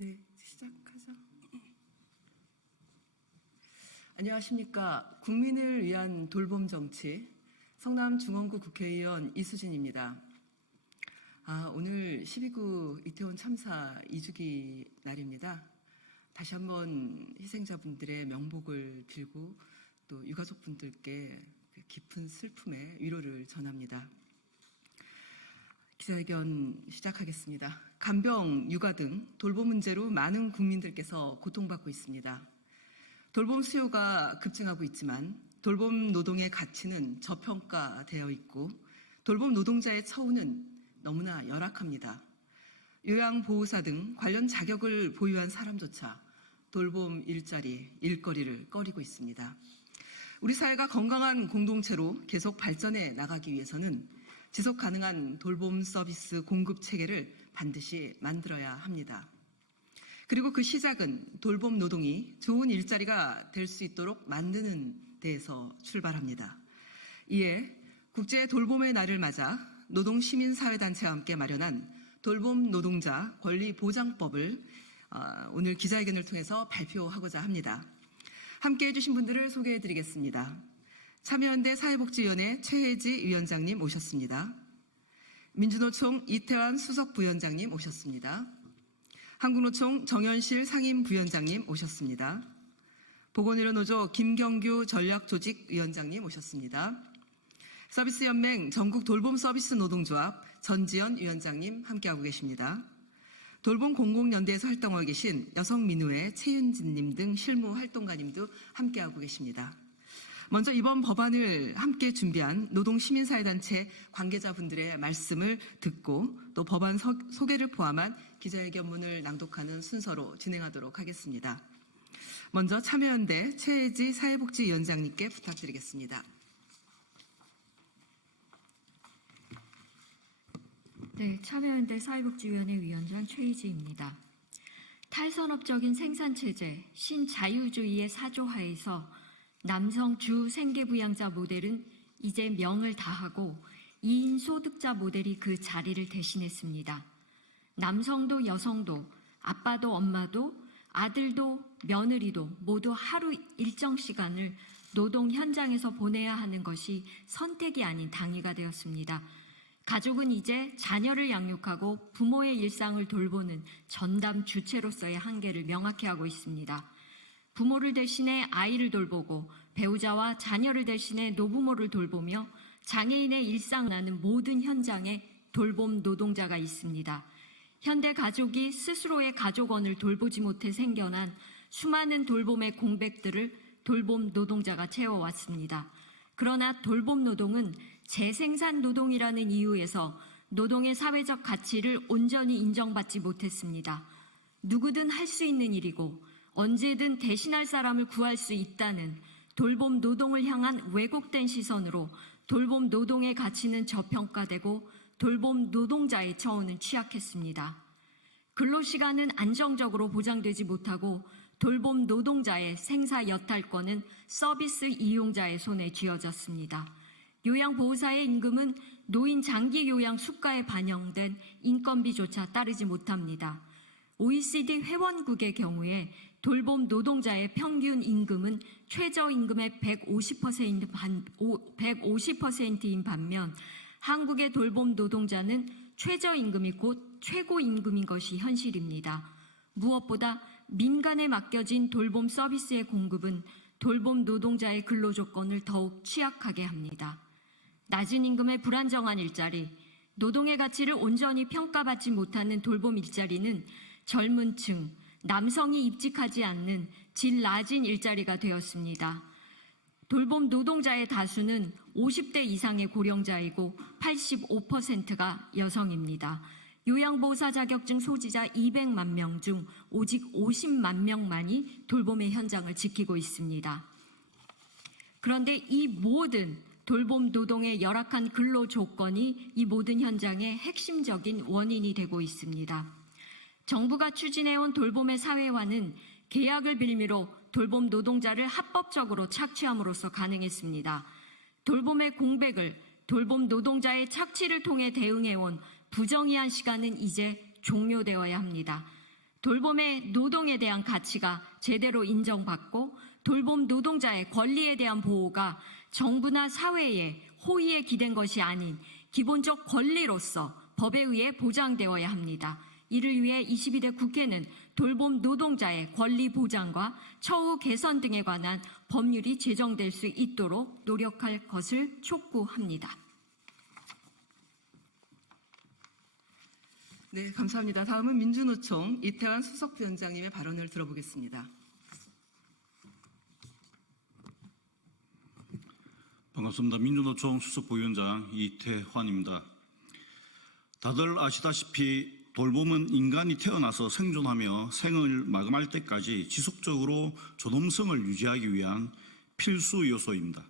네, 시작하죠. 안녕하십니까. 국민을 위한 돌봄 정치, 성남중원구 국회의원 이수진입니다. 오늘 12구 이태원 참사 2주기 날입니다. 다시 한번 희생자분들의 명복을 빌고 또 유가족분들께 깊은 슬픔의 위로를 전합니다. 기자회견 시작하겠습니다. 간병, 육아 등 돌봄 문제로 많은 국민들께서 고통받고 있습니다. 돌봄 수요가 급증하고 있지만 돌봄 노동의 가치는 저평가되어 있고 돌봄 노동자의 처우는 너무나 열악합니다. 요양보호사 등 관련 자격을 보유한 사람조차 돌봄 일자리, 일거리를 꺼리고 있습니다. 우리 사회가 건강한 공동체로 계속 발전해 나가기 위해서는 지속 가능한 돌봄 서비스 공급 체계를 반드시 만들어야 합니다. 그리고 그 시작은 돌봄 노동이 좋은 일자리가 될 수 있도록 만드는 데에서 출발합니다. 이에 국제 돌봄의 날을 맞아 노동시민사회단체와 함께 마련한 돌봄 노동자 권리보장법을 오늘 기자회견을 통해서 발표하고자 합니다. 함께해 주신 분들을 소개해드리겠습니다. 참여연대 사회복지위원회 최혜지 위원장님 오셨습니다. 민주노총 이태환 수석부위원장님 오셨습니다. 한국노총 정현실 상임부위원장님 오셨습니다. 보건의료노조 김경규 전략조직위원장님 오셨습니다. 서비스연맹 전국돌봄서비스노동조합 전지연 위원장님 함께하고 계십니다. 돌봄공공연대에서 활동하고 계신 여성민우회 최윤진님 등 실무활동가님도 함께하고 계십니다. 먼저 이번 법안을 함께 준비한 노동시민사회단체 관계자분들의 말씀을 듣고 또 법안 소개를 포함한 기자회견문을 낭독하는 순서로 진행하도록 하겠습니다. 먼저 참여연대 최혜지 사회복지위원장님께 부탁드리겠습니다. 네, 참여연대 사회복지위원회 위원장 최희지입니다. 탈산업적인 생산체제, 신자유주의의 사조하에서 남성 주 생계부양자 모델은 이제 명을 다하고 2인 소득자 모델이 그 자리를 대신했습니다. 남성도 여성도 아빠도 엄마도 아들도 며느리도 모두 하루 일정 시간을 노동 현장에서 보내야 하는 것이 선택이 아닌 당위가 되었습니다. 가족은 이제 자녀를 양육하고 부모의 일상을 돌보는 전담 주체로서의 한계를 명확히 하고 있습니다. 부모를 대신해 아이를 돌보고 배우자와 자녀를 대신해 노부모를 돌보며 장애인의 일상을 하는 모든 현장에 돌봄 노동자가 있습니다. 현대 가족이 스스로의 가족원을 돌보지 못해 생겨난 수많은 돌봄의 공백들을 돌봄 노동자가 채워왔습니다. 그러나 돌봄 노동은 재생산 노동이라는 이유에서 노동의 사회적 가치를 온전히 인정받지 못했습니다. 누구든 할 수 있는 일이고 언제든 대신할 사람을 구할 수 있다는 돌봄 노동을 향한 왜곡된 시선으로 돌봄 노동의 가치는 저평가되고 돌봄 노동자의 처우는 취약했습니다. 근로시간은 안정적으로 보장되지 못하고 돌봄 노동자의 생사 여탈권은 서비스 이용자의 손에 쥐어졌습니다. 요양보호사의 임금은 노인 장기 요양 수가에 반영된 인건비조차 따르지 못합니다. OECD 회원국의 경우에 돌봄 노동자의 평균 임금은 최저임금의 150%인 반면 한국의 돌봄 노동자는 최저임금이 곧 최고임금인 것이 현실입니다. 무엇보다 민간에 맡겨진 돌봄 서비스의 공급은 돌봄 노동자의 근로조건을 더욱 취약하게 합니다. 낮은 임금의 불안정한 일자리, 노동의 가치를 온전히 평가받지 못하는 돌봄 일자리는 젊은 층, 남성이 입직하지 않는 질 낮은 일자리가 되었습니다. 돌봄 노동자의 다수는 50대 이상의 고령자이고 85%가 여성입니다. 요양보호사 자격증 소지자 200만 명 중 오직 50만 명만이 돌봄의 현장을 지키고 있습니다. 그런데 이 모든 돌봄 노동의 열악한 근로 조건이 이 모든 현장의 핵심적인 원인이 되고 있습니다. 정부가 추진해온 돌봄의 사회화는 계약을 빌미로 돌봄 노동자를 합법적으로 착취함으로써 가능했습니다. 돌봄의 공백을 돌봄 노동자의 착취를 통해 대응해온 부정의한 시간은 이제 종료되어야 합니다. 돌봄의 노동에 대한 가치가 제대로 인정받고 돌봄 노동자의 권리에 대한 보호가 정부나 사회의 호의에 기댄 것이 아닌 기본적 권리로서 법에 의해 보장되어야 합니다. 이를 위해 22대 국회는 돌봄 노동자의 권리 보장과 처우 개선 등에 관한 법률이 제정될 수 있도록 노력할 것을 촉구합니다. 네, 감사합니다. 다음은 민주노총 이태환 수석부위원장님의 발언을 들어보겠습니다. 반갑습니다. 민주노총 수석부위원장 이태환입니다. 다들 아시다시피 돌봄은 인간이 태어나서 생존하며 생을 마감할 때까지 지속적으로 존엄성을 유지하기 위한 필수 요소입니다.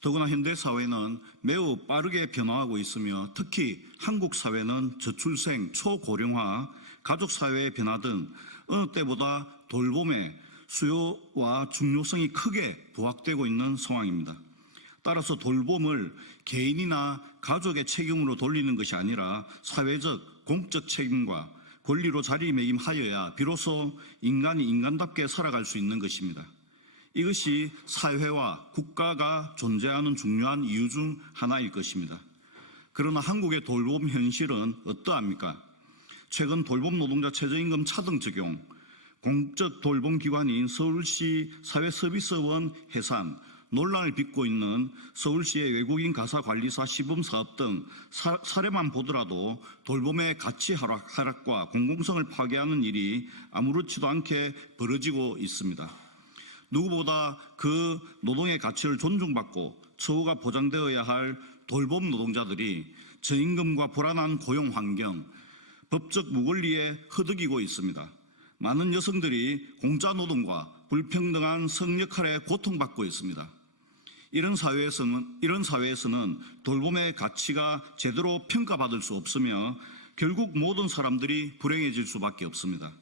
더구나 현대 사회는 매우 빠르게 변화하고 있으며 특히 한국 사회는 저출생, 초고령화, 가족 사회의 변화 등 어느 때보다 돌봄의 수요와 중요성이 크게 부각되고 있는 상황입니다. 따라서 돌봄을 개인이나 가족의 책임으로 돌리는 것이 아니라 사회적, 공적 책임과 권리로 자리매김하여야 비로소 인간이 인간답게 살아갈 수 있는 것입니다. 이것이 사회와 국가가 존재하는 중요한 이유 중 하나일 것입니다. 그러나 한국의 돌봄 현실은 어떠합니까? 최근 돌봄 노동자 최저임금 차등 적용, 공적 돌봄기관인 서울시 사회서비스원 해산, 논란을 빚고 있는 서울시의 외국인 가사관리사 시범사업 등 사례만 보더라도 돌봄의 가치 하락과 공공성을 파괴하는 일이 아무렇지도 않게 벌어지고 있습니다. 누구보다 그 노동의 가치를 존중받고 처우가 보장되어야 할 돌봄 노동자들이 저임금과 불안한 고용 환경, 법적 무권리에 허덕이고 있습니다. 많은 여성들이 공짜 노동과 불평등한 성역할에 고통받고 있습니다. 이런 사회에서는 돌봄의 가치가 제대로 평가받을 수 없으며 결국 모든 사람들이 불행해질 수밖에 없습니다.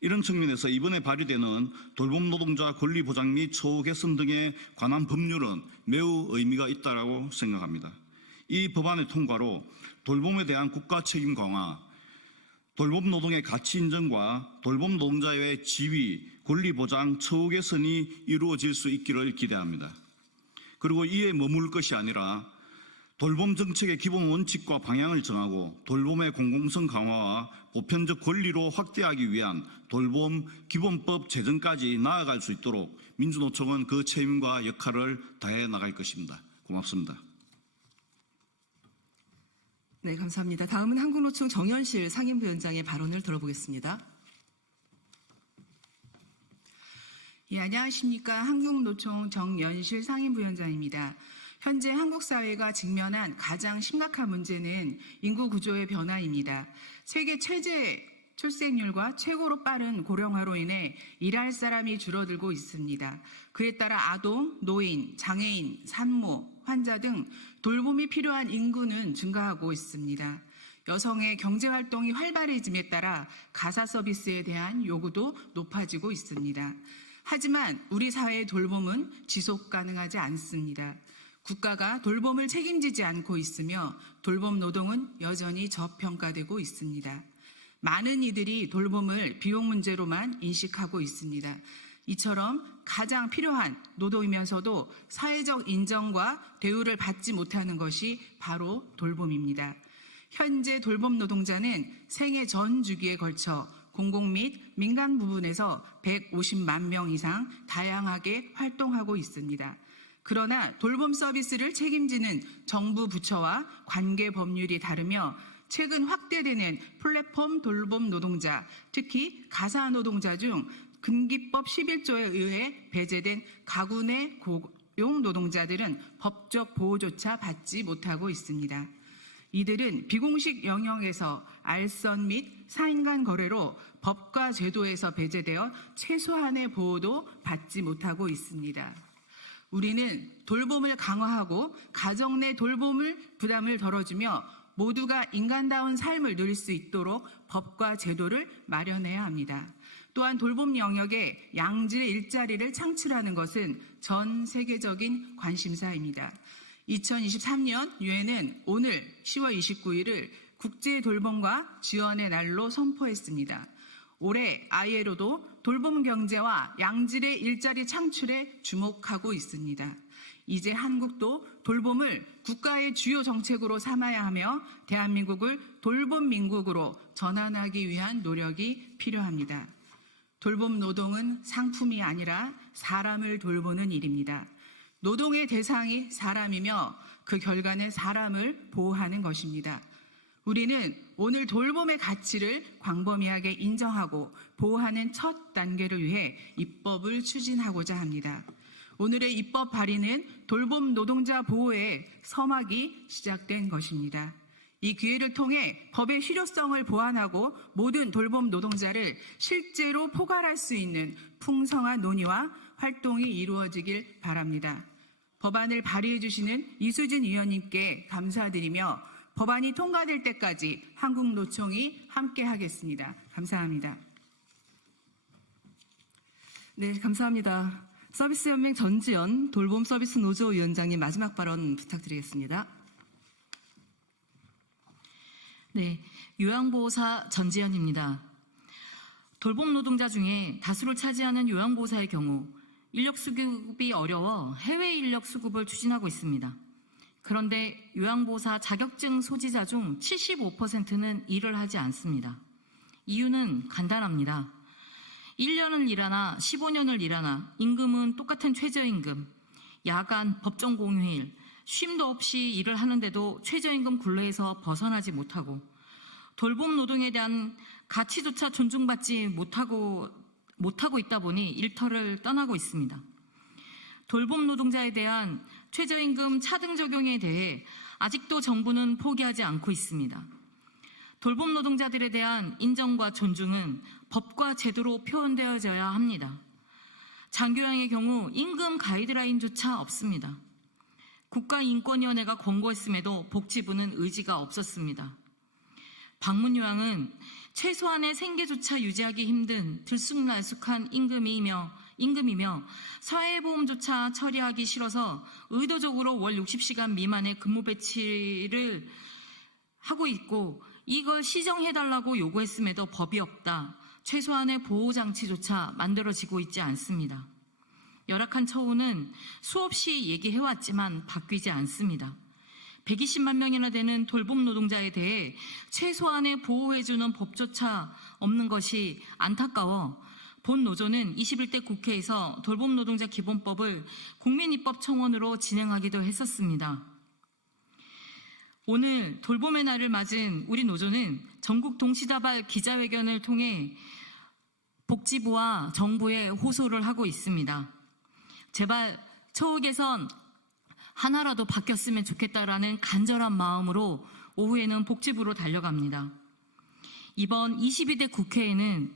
이런 측면에서 이번에 발의되는 돌봄 노동자 권리 보장 및 처우 개선 등에 관한 법률은 매우 의미가 있다고 생각합니다. 이 법안의 통과로 돌봄에 대한 국가 책임 강화, 돌봄 노동의 가치 인정과 돌봄 노동자의 지위, 권리 보장, 처우 개선이 이루어질 수 있기를 기대합니다. 그리고 이에 머물 것이 아니라 돌봄 정책의 기본 원칙과 방향을 정하고 돌봄의 공공성 강화와 보편적 권리로 확대하기 위한 돌봄 기본법 제정까지 나아갈 수 있도록 민주노총은 그 책임과 역할을 다해 나갈 것입니다. 고맙습니다. 네, 감사합니다. 다음은 한국노총 정연실 상임부위원장의 발언을 들어보겠습니다. 예, 안녕하십니까. 한국노총 정연실 상임부위원장입니다. 현재 한국 사회가 직면한 가장 심각한 문제는 인구 구조의 변화입니다. 세계 최대 출생률과 최고로 빠른 고령화로 인해 일할 사람이 줄어들고 있습니다. 그에 따라 아동, 노인, 장애인, 산모, 환자 등 돌봄이 필요한 인구는 증가하고 있습니다. 여성의 경제활동이 활발해짐에 따라 가사 서비스에 대한 요구도 높아지고 있습니다. 하지만 우리 사회의 돌봄은 지속 가능하지 않습니다. 국가가 돌봄을 책임지지 않고 있으며 돌봄 노동은 여전히 저평가되고 있습니다. 많은 이들이 돌봄을 비용 문제로만 인식하고 있습니다. 이처럼 가장 필요한 노동이면서도 사회적 인정과 대우를 받지 못하는 것이 바로 돌봄입니다. 현재 돌봄 노동자는 생애 전 주기에 걸쳐 공공 및 민간 부분에서 150만 명 이상 다양하게 활동하고 있습니다. 그러나 돌봄 서비스를 책임지는 정부 부처와 관계 법률이 다르며 최근 확대되는 플랫폼 돌봄 노동자, 특히 가사 노동자 중 근기법 11조에 의해 배제된 가구 내 고용 노동자들은 법적 보호조차 받지 못하고 있습니다. 이들은 비공식 영역에서 알선 및 사인 간 거래로 법과 제도에서 배제되어 최소한의 보호도 받지 못하고 있습니다. 우리는 돌봄을 강화하고 가정 내 돌봄을 부담을 덜어주며 모두가 인간다운 삶을 누릴 수 있도록 법과 제도를 마련해야 합니다. 또한 돌봄 영역에 양질의 일자리를 창출하는 것은 전 세계적인 관심사입니다. 2023년 유엔은 오늘 10월 29일을 국제 돌봄과 지원의 날로 선포했습니다. 올해 ILO도 돌봄 경제와 양질의 일자리 창출에 주목하고 있습니다. 이제 한국도 돌봄을 국가의 주요 정책으로 삼아야 하며 대한민국을 돌봄 민국으로 전환하기 위한 노력이 필요합니다. 돌봄 노동은 상품이 아니라 사람을 돌보는 일입니다. 노동의 대상이 사람이며 그 결과는 사람을 보호하는 것입니다. 우리는 오늘 돌봄의 가치를 광범위하게 인정하고 보호하는 첫 단계를 위해 입법을 추진하고자 합니다. 오늘의 입법 발의는 돌봄 노동자 보호의 서막이 시작된 것입니다. 이 기회를 통해 법의 실효성을 보완하고 모든 돌봄 노동자를 실제로 포괄할 수 있는 풍성한 논의와 활동이 이루어지길 바랍니다. 법안을 발의해 주시는 이수진 의원님께 감사드리며 법안이 통과될 때까지 한국노총이 함께하겠습니다. 감사합니다. 네, 감사합니다. 서비스연맹 전지현 돌봄 서비스 노조 위원장님 마지막 발언 부탁드리겠습니다. 네, 요양보호사 전지현입니다. 돌봄 노동자 중에 다수를 차지하는 요양보호사의 경우 인력 수급이 어려워 해외 인력 수급을 추진하고 있습니다. 그런데 요양보호사 자격증 소지자 중 75%는 일을 하지 않습니다. 이유는 간단합니다. 1년을 일하나 15년을 일하나 임금은 똑같은 최저임금, 야간, 법정 공휴일, 쉼도 없이 일을 하는데도 최저임금 굴레에서 벗어나지 못하고 돌봄 노동에 대한 가치조차 존중받지 못하고 있다 보니 일터를 떠나고 있습니다. 돌봄 노동자에 대한 최저임금 차등 적용에 대해 아직도 정부는 포기하지 않고 있습니다. 돌봄 노동자들에 대한 인정과 존중은 법과 제도로 표현되어져야 합니다. 장교양의 경우 임금 가이드라인조차 없습니다. 국가인권위원회가 권고했음에도 복지부는 의지가 없었습니다. 방문요양은 최소한의 생계조차 유지하기 힘든 들쑥날쑥한 임금이며 사회보험조차 처리하기 싫어서 의도적으로 월 60시간 미만의 근무 배치를 하고 있고 이걸 시정해달라고 요구했음에도 법이 없다. 최소한의 보호장치조차 만들어지고 있지 않습니다. 열악한 처우는 수없이 얘기해왔지만 바뀌지 않습니다. 120만 명이나 되는 돌봄 노동자에 대해 최소한의 보호해주는 법조차 없는 것이 안타까워 본 노조는 21대 국회에서 돌봄 노동자 기본법을 국민입법 청원으로 진행하기도 했었습니다. 오늘 돌봄의 날을 맞은 우리 노조는 전국 동시다발 기자회견을 통해 복지부와 정부에 호소를 하고 있습니다. 제발 처우 개선 하나라도 바뀌었으면 좋겠다라는 간절한 마음으로 오후에는 복지부로 달려갑니다. 이번 22대 국회에는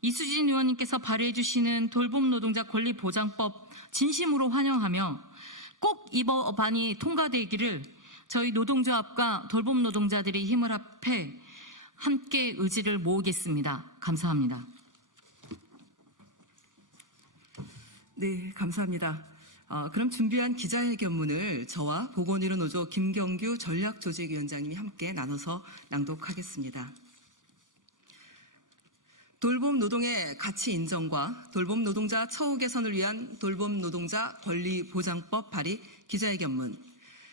이수진 의원님께서 발의해 주시는 돌봄 노동자 권리 보장법 진심으로 환영하며 꼭 이 법안이 통과되기를 저희 노동조합과 돌봄 노동자들이 힘을 합해 함께 의지를 모으겠습니다. 감사합니다. 네, 감사합니다. 그럼 준비한 기자회견문을 저와 보건의료 노조 김경규 전략조직위원장님이 함께 나눠서 낭독하겠습니다. 돌봄 노동의 가치 인정과 돌봄 노동자 처우 개선을 위한 돌봄 노동자 권리 보장법 발의 기자회견문.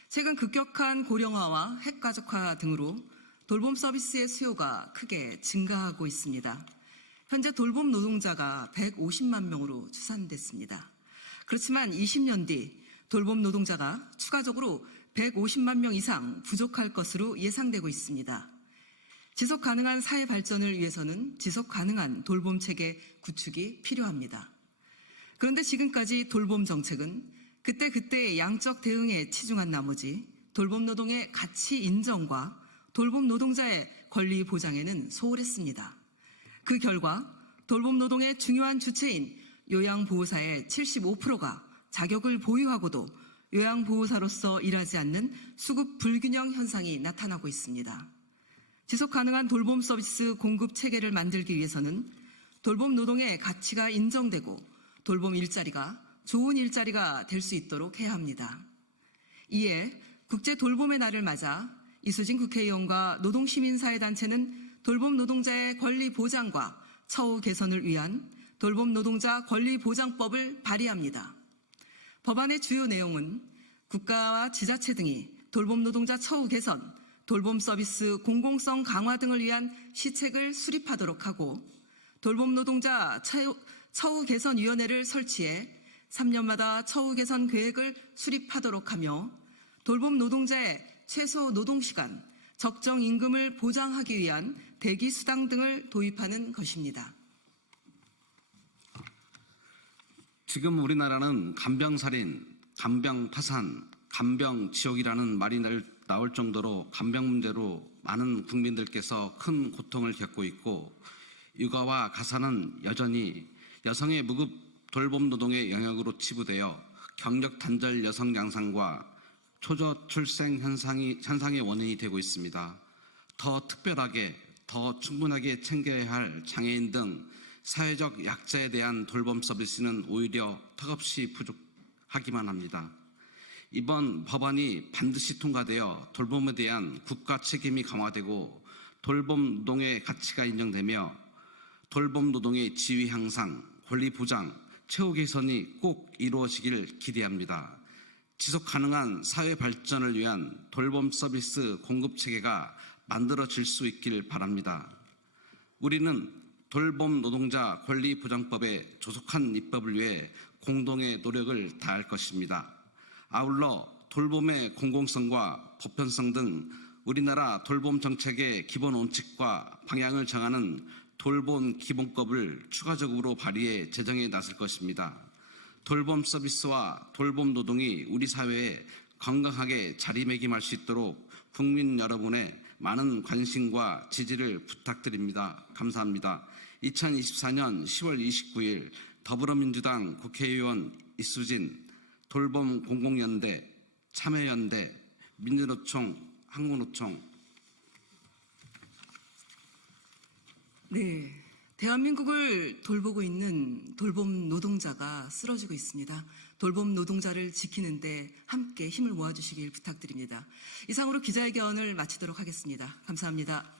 최근 급격한 고령화와 핵가족화 등으로 돌봄 서비스의 수요가 크게 증가하고 있습니다. 현재 돌봄 노동자가 150만 명으로 추산됐습니다. 그렇지만 20년 뒤 돌봄 노동자가 추가적으로 150만 명 이상 부족할 것으로 예상되고 있습니다. 지속 가능한 사회 발전을 위해서는 지속 가능한 돌봄 체계 구축이 필요합니다. 그런데 지금까지 돌봄 정책은 그때그때의 양적 대응에 치중한 나머지 돌봄 노동의 가치 인정과 돌봄 노동자의 권리 보장에는 소홀했습니다. 그 결과 돌봄 노동의 중요한 주체인 요양보호사의 75%가 자격을 보유하고도 요양보호사로서 일하지 않는 수급 불균형 현상이 나타나고 있습니다. 지속 가능한 돌봄 서비스 공급 체계를 만들기 위해서는 돌봄 노동의 가치가 인정되고 돌봄 일자리가 좋은 일자리가 될 수 있도록 해야 합니다. 이에 국제 돌봄의 날을 맞아 이수진 국회의원과 노동시민사회단체는 돌봄 노동자의 권리 보장과 처우 개선을 위한 돌봄 노동자 권리 보장법을 발의합니다. 법안의 주요 내용은 국가와 지자체 등이 돌봄 노동자 처우 개선, 돌봄 서비스 공공성 강화 등을 위한 시책을 수립하도록 하고 돌봄 노동자 처우 개선위원회를 설치해 3년마다 처우 개선 계획을 수립하도록 하며 돌봄 노동자의 최소 노동시간, 적정 임금을 보장하기 위한 대기수당 등을 도입하는 것입니다. 지금 우리나라는 간병살인, 간병파산, 간병지옥이라는 말이 나올 정도로 간병 문제로 많은 국민들께서 큰 고통을 겪고 있고 육아와 가사는 여전히 여성의 무급 돌봄 노동의 영역으로 치부되어 경력 단절 여성 양상과 초저 출생 현상의 원인이 되고 있습니다. 더 특별하게, 더 충분하게 챙겨야 할 장애인 등 사회적 약자에 대한 돌봄 서비스는 오히려 턱없이 부족하기만 합니다. 이번 법안이 반드시 통과되어 돌봄에 대한 국가 책임이 강화되고 돌봄 노동의 가치가 인정되며 돌봄 노동의 지위 향상, 권리 보장, 처우 개선이 꼭 이루어지길 기대합니다. 지속 가능한 사회 발전을 위한 돌봄 서비스 공급 체계가 만들어질 수 있길 바랍니다. 우리는 돌봄 노동자 권리 보장법의 조속한 입법을 위해 공동의 노력을 다할 것입니다. 아울러 돌봄의 공공성과 보편성 등 우리나라 돌봄 정책의 기본 원칙과 방향을 정하는 돌봄 기본법을 추가적으로 발의해 제정에 나설 것입니다. 돌봄 서비스와 돌봄 노동이 우리 사회에 건강하게 자리매김할 수 있도록 국민 여러분의 많은 관심과 지지를 부탁드립니다. 감사합니다. 2024년 10월 29일 더불어민주당 국회의원 이수진, 돌봄 공공연대, 참여연대, 민주노총, 한국노총. 네, 대한민국을 돌보고 있는 돌봄 노동자가 쓰러지고 있습니다. 돌봄 노동자를 지키는데 함께 힘을 모아주시길 부탁드립니다. 이상으로 기자회견을 마치도록 하겠습니다. 감사합니다.